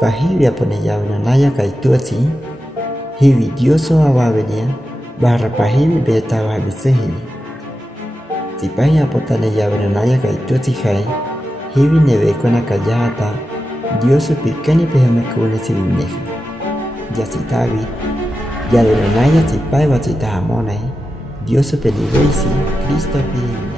pahivi aponeyawinanaya kaituatsi, hivi dioso awawenia, barra pahivi beta wabisehivi. Sipahi apotaneyawinanaya kaituatsi hai, hivi nevekona kayata, dioso pikani pehemekune sibuneja. Yasitavi, yawinanaya sipai watsitahamonai, dioso peliveisi, Cristo pihimi.